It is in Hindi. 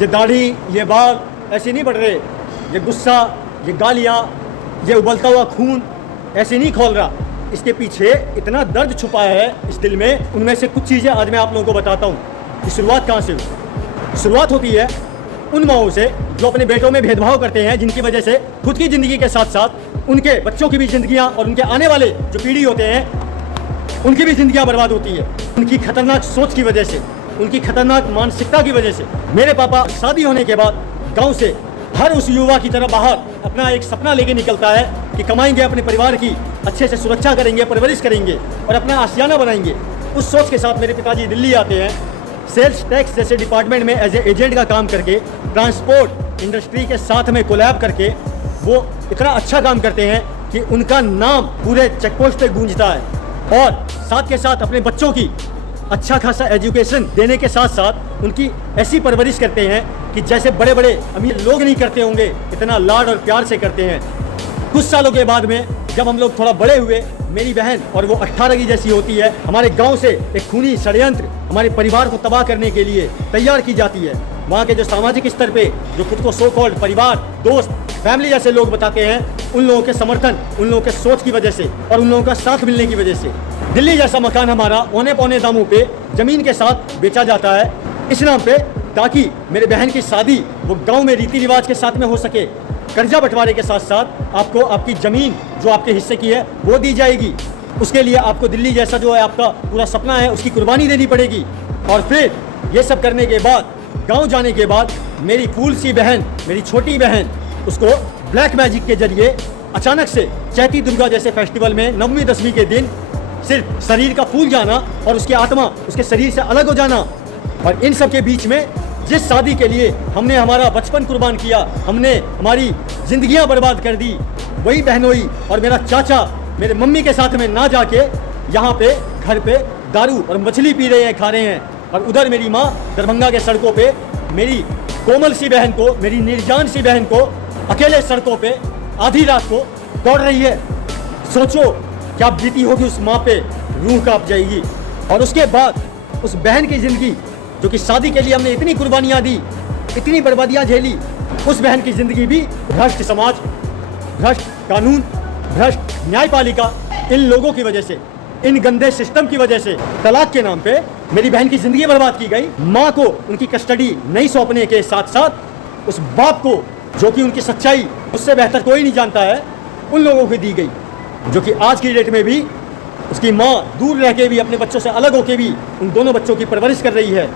ये दाढ़ी, ये बाल ऐसे नहीं बढ़ रहे, ये गुस्सा, ये गालियाँ, ये उबलता हुआ खून ऐसे नहीं खोल रहा। इसके पीछे इतना दर्द छुपा है इस दिल में। उनमें से कुछ चीज़ें आज मैं आप लोगों को बताता हूँ कि शुरुआत कहाँ से हुई। शुरुआत होती है उन माओं से जो अपने बेटों में भेदभाव करते हैं, जिनकी वजह से खुद की ज़िंदगी के साथ साथ उनके बच्चों की भी ज़िंदगियाँ और उनके आने वाले जो पीढ़ी होते हैं उनकी भी ज़िंदगियाँ बर्बाद होती है, उनकी खतरनाक सोच की वजह से, उनकी खतरनाक मानसिकता की वजह से। मेरे पापा शादी होने के बाद गाँव से हर उस युवा की तरह बाहर अपना एक सपना लेके निकलता है कि कमाएंगे, अपने परिवार की अच्छे से सुरक्षा करेंगे, परवरिश करेंगे और अपना आशियाना बनाएंगे। उस सोच के साथ मेरे पिताजी दिल्ली आते हैं। सेल्स टैक्स जैसे डिपार्टमेंट में एज ए एजेंट का काम करके, ट्रांसपोर्ट इंडस्ट्री के साथ में कोलैब करके वो इतना अच्छा काम करते हैं कि उनका नाम पूरे चेकपोस्ट पे गूंजता है। और साथ के साथ अपने बच्चों की अच्छा खासा एजुकेशन देने के साथ साथ उनकी ऐसी परवरिश करते हैं कि जैसे बड़े बड़े अमीर लोग नहीं करते होंगे, इतना लाड और प्यार से करते हैं। कुछ सालों के बाद में जब हम लोग थोड़ा बड़े हुए, मेरी बहन और वो 18 की जैसी होती है, हमारे गांव से एक खूनी षड्यंत्र हमारे परिवार को तबाह करने के लिए तैयार की जाती है। वहाँ के जो सामाजिक स्तर पे जो खुद को सो कॉल्ड परिवार, दोस्त, फैमिली जैसे लोग बताते हैं, उन लोगों के समर्थन, उन लोगों के सोच की वजह से और उन लोगों का साथ मिलने की वजह से दिल्ली जैसा मकान हमारा औने पौने दामों पे ज़मीन के साथ बेचा जाता है इस नाम पे, ताकि मेरे बहन की शादी वो गाँव में रीति रिवाज के साथ में हो सके। कर्जा बंटवारे के साथ साथ आपको आपकी ज़मीन जो आपके हिस्से की है वो दी जाएगी। उसके लिए आपको दिल्ली जैसा जो है आपका पूरा सपना है उसकी कुर्बानी देनी पड़ेगी। और फिर ये सब करने के बाद, गांव जाने के बाद, मेरी फूल सी बहन, मेरी छोटी बहन, उसको ब्लैक मैजिक के जरिए अचानक से चैती दुर्गा जैसे फेस्टिवल में 9वीं 10वीं के दिन सिर्फ शरीर का फूल जाना और उसकी आत्मा उसके शरीर से अलग हो जाना। और इन सब के बीच में जिस शादी के लिए हमने हमारा बचपन कुर्बान किया, हमने हमारी जिंदगियां बर्बाद कर दी, वही बहनोई और मेरा चाचा मेरे मम्मी के साथ में ना जाके यहाँ पे घर पे दारू और मछली पी रहे हैं, खा रहे हैं। और उधर मेरी माँ दरभंगा के सड़कों पे मेरी कोमल सी बहन को, मेरी निर्जान सी बहन को अकेले सड़कों पे आधी रात को दौड़ रही है। सोचो क्या बीती होगी उस माँ पे, रूह कांप जाएगी। और उसके बाद उस बहन की ज़िंदगी जो कि शादी के लिए हमने इतनी कुर्बानियाँ दी, इतनी बर्बादियाँ झेली, उस बहन की ज़िंदगी भी भ्रष्ट समाज, भ्रष्ट कानून, भ्रष्ट न्यायपालिका, इन लोगों की वजह से, इन गंदे सिस्टम की वजह से, तलाक के नाम पे मेरी बहन की ज़िंदगी बर्बाद की गई। माँ को उनकी कस्टडी नहीं सौंपने के साथ साथ उस बाप को, जो कि उनकी सच्चाई उससे बेहतर कोई नहीं जानता है, उन लोगों को दी गई, जो कि आज की डेट में भी उसकी माँ दूर रह के भी, अपने बच्चों से अलग होके भी उन दोनों बच्चों की परवरिश कर रही है।